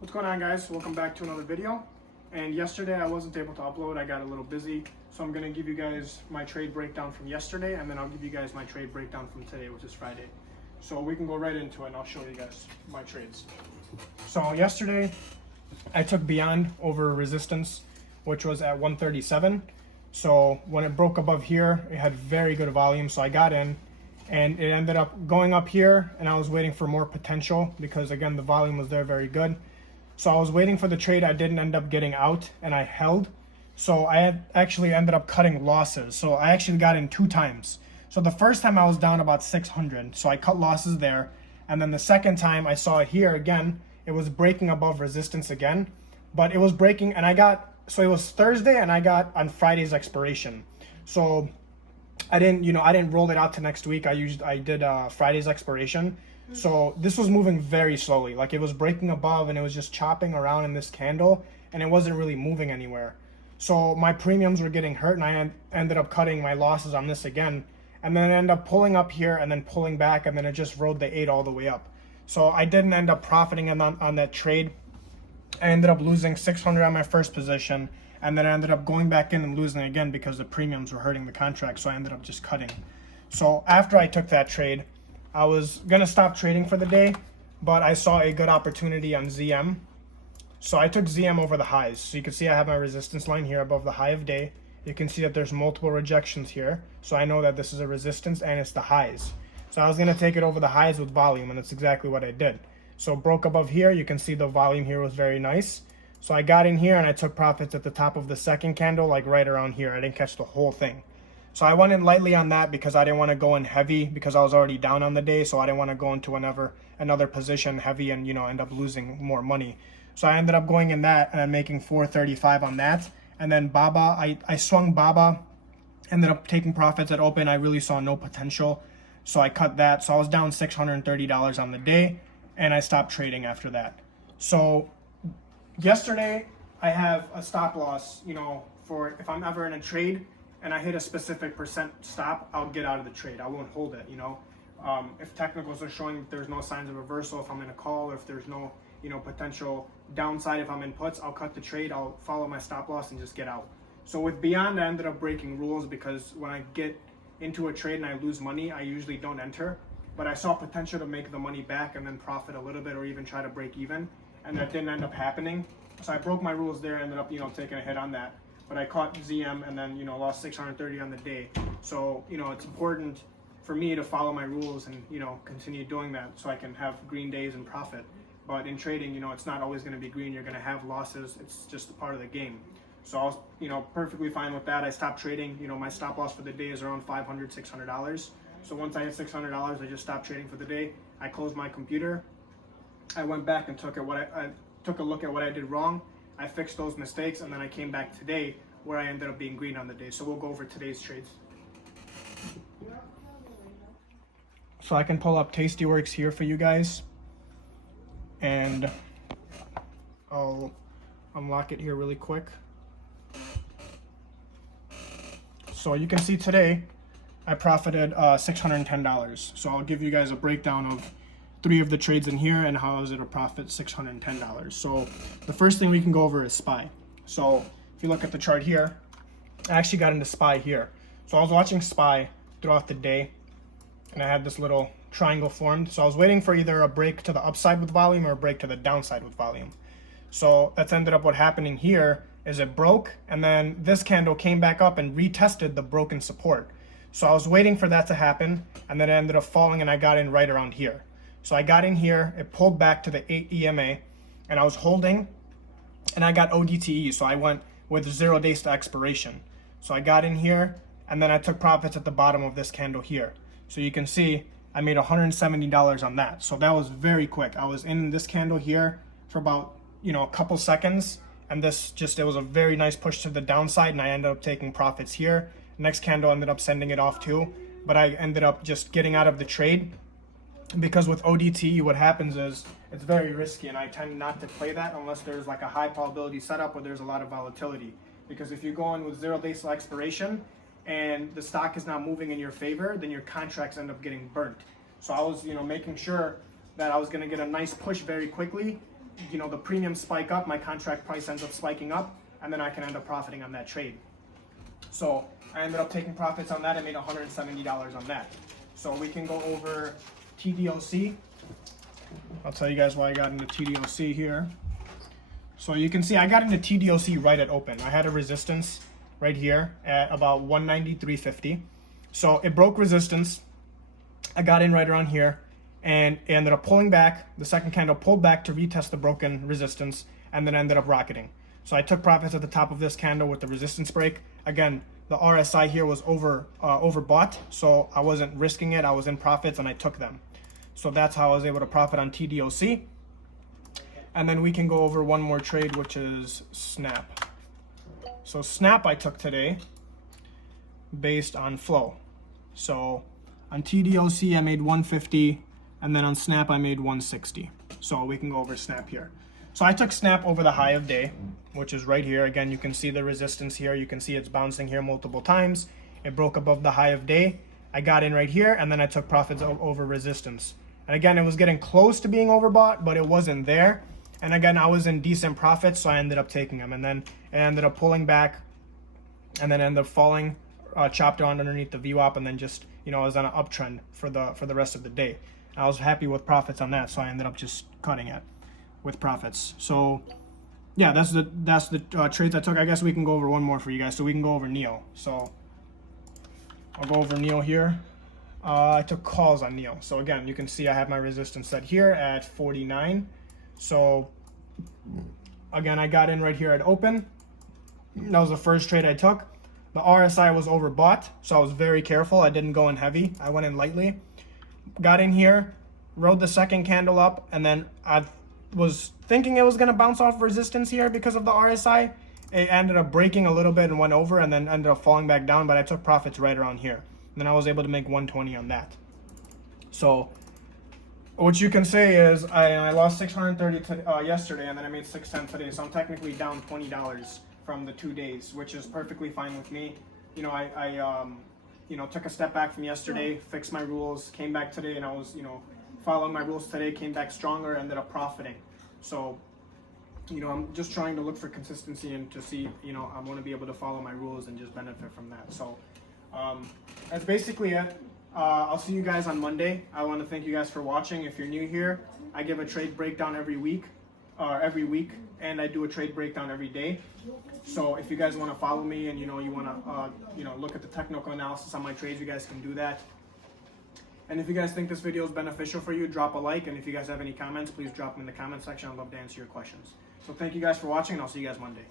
What's going on, guys? Welcome back to another video. And yesterday I wasn't able to upload. I got a little busy, so I'm going to give you guys my trade breakdown from yesterday, and then I'll give you guys my trade breakdown from today, which is Friday. So we can go right into it and I'll show you guys my trades. So yesterday I took Beyond over resistance, which was at 137. So when it broke above here, it had very good volume, so I got in and it ended up going up here, and I was waiting for more potential because again the volume was there very good. So I was waiting for the trade. I didn't end up getting out and I held. So I had actually ended up cutting losses. So I actually got in 2 times. So the first time I was down about 600. So I cut losses there. And then the second time I saw it here again, it was breaking above resistance again, but it was breaking and so it was Thursday and I got on Friday's expiration. So I didn't roll it out to next week. I did Friday's expiration. So this was moving very slowly. Like it was breaking above and it was just chopping around in this candle and it wasn't really moving anywhere. So my premiums were getting hurt and I ended up cutting my losses on this again. And then it ended up pulling up here and then pulling back, and then it just rode the 8 all the way up. So I didn't end up profiting on that trade. I ended up losing 600 on my first position, and then I ended up going back in and losing again because the premiums were hurting the contract. So I ended up just cutting. So after I took that trade, I was gonna stop trading for the day, but I saw a good opportunity on ZM. So I took ZM over the highs. So you can see I have my resistance line here above the high of day. You can see that there's multiple rejections here. So I know that this is a resistance and it's the highs. So I was gonna take it over the highs with volume, and that's exactly what I did. So broke above here. You can see the volume here was very nice. So I got in here and I took profits at the top of the second candle, like right around here. I didn't catch the whole thing. So I went in lightly on that because I didn't want to go in heavy because I was already down on the day. So I didn't want to go into another position heavy and end up losing more money. So I ended up going in that and making 435 on that. And then Baba, I swung Baba, ended up taking profits at open. I really saw no potential, so I cut that. So I was down $630 on the day, and I stopped trading after that. So yesterday I have a stop loss, for if I'm ever in a trade and I hit a specific percent stop, I'll get out of the trade. I won't hold it, if technicals are showing there's no signs of reversal, if I'm in a call, or if there's no potential downside, if I'm in puts, I'll cut the trade, I'll follow my stop loss and just get out. So with Beyond, I ended up breaking rules because when I get into a trade and I lose money, I usually don't enter, but I saw potential to make the money back and then profit a little bit or even try to break even, and that didn't end up happening. So I broke my rules there, ended up taking a hit on that, but I caught ZM and then lost 630 on the day. So it's important for me to follow my rules and continue doing that so I can have green days and profit. But in trading, it's not always going to be green. You're going to have losses. It's just a part of the game. So I was, perfectly fine with that. I stopped trading. My stop loss for the day is around $500, $600. So once I hit $600, I just stopped trading for the day. I closed my computer. I went back and took a look at what I did wrong. I fixed those mistakes, and then I came back today where I ended up being green on the day. So we'll go over today's trades. So I can pull up Tastyworks here for you guys, and I'll unlock it here really quick. So you can see today I profited $610. So I'll give you guys a breakdown of 3 of the trades in here and how is it a profit $610. So the first thing we can go over is SPY. So if you look at the chart here, I actually got into SPY here. So I was watching SPY throughout the day, and I had this little triangle formed. So I was waiting for either a break to the upside with volume or a break to the downside with volume. So that's ended up what happening here is it broke, and then this candle came back up and retested the broken support. So I was waiting for that to happen, and then it ended up falling, and I got in right around here. So I got in here, it pulled back to the 8 EMA, and I was holding, and I got ODTE. So I went with 0 days to expiration. So I got in here, and then I took profits at the bottom of this candle here. So you can see I made $170 on that. So that was very quick. I was in this candle here for about a couple seconds, and it was a very nice push to the downside, and I ended up taking profits here. Next candle ended up sending it off too, but I ended up just getting out of the trade because with ODT what happens is it's very risky, and I tend not to play that unless there's like a high probability setup or there's a lot of volatility, because if you go in with 0 days to expiration and the stock is not moving in your favor, then your contracts end up getting burnt. So I was making sure that I was going to get a nice push very quickly you know, the premiums spike up, my contract price ends up spiking up, and then I can end up profiting on that trade. So I ended up taking profits on that. I made $170 on that. So we can go over TDOC. I'll tell you guys why I got into TDOC here. So you can see I got into TDOC right at open. I had a resistance right here at about 193.50. So it broke resistance. I got in right around here and it ended up pulling back. The second candle pulled back to retest the broken resistance and then ended up rocketing. So I took profits at the top of this candle with the resistance break. Again, the RSI here was overbought, so I wasn't risking it. I was in profits and I took them. So that's how I was able to profit on TDOC. And then we can go over one more trade, which is Snap. So Snap I took today based on flow. So on TDOC I made 150, and then on Snap I made 160. So we can go over Snap here. So I took Snap over the high of day, which is right here. Again, you can see the resistance here. You can see it's bouncing here multiple times. It broke above the high of day. I got in right here, and then I took profits over resistance. And again, it was getting close to being overbought, but it wasn't there. And again, I was in decent profits, so I ended up taking them. And then it ended up pulling back, and then ended up falling, chopped around underneath the VWAP, and then just, you know, I was on an uptrend for the rest of the day. I was happy with profits on that, so I ended up just cutting it with profits. So yeah, that's the trades I took. I guess we can go over one more for you guys. So we can go over NEO. So I'll go over NEO here. I took calls on NEO. So again, you can see I have my resistance set here at 49. So again, I got in right here at open. That was the first trade I took. The RSI was overbought, so I was very careful. I didn't go in heavy. I went in lightly. Got in here, rode the second candle up, and then I was thinking it was going to bounce off resistance here because of the RSI. It ended up breaking a little bit and went over, and then ended up falling back down, but I took profits right around here. And then I was able to make 120 on that. So what you can say is I lost 630 yesterday, and then I made 610 today. So I'm technically down $20 from the 2 days, which is perfectly fine with me. You know, I you know, took a step back from yesterday, fixed my rules, came back today, and I was, you know, following my rules today, came back stronger, ended up profiting. So, you know, I'm just trying to look for consistency and to see, you know, I want to be able to follow my rules and just benefit from that. So that's basically it. I'll see you guys on Monday. I want to thank you guys for watching. If you're new here, I give a trade breakdown every week, and I do a trade breakdown every day. So if you guys want to follow me and, you know, you want to, you know, look at the technical analysis on my trades, you guys can do that. And if you guys think this video is beneficial for you, drop a like. And if you guys have any comments, please drop them in the comment section. I'd love to answer your questions. So thank you guys for watching, and I'll see you guys Monday.